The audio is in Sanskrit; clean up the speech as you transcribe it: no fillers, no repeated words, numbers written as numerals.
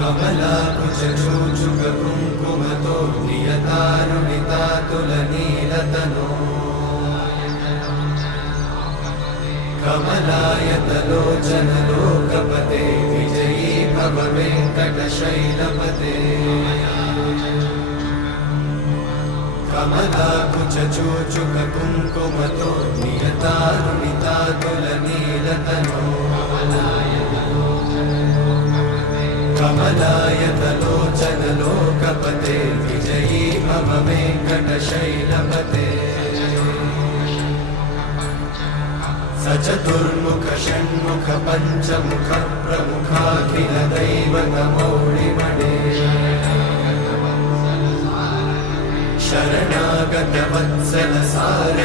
कमलाकुचूचुककुङ्कुमतो नियतारुणितातुलनीलतनो कमलायतलोचनलोकपते विजयी भव वेङ्कटशैलपते कमलाकुचूचुककुङ्कुमतो नियतारुणितातुलनीलतनो कमलायतलोचनलोकपते विजयी भव वेङ्कटशैलपते सचतुर्मुख षण्मुख पञ्चमुख प्रमुखाखिलदैवतमौलिमणे शरणागतवत्सल सार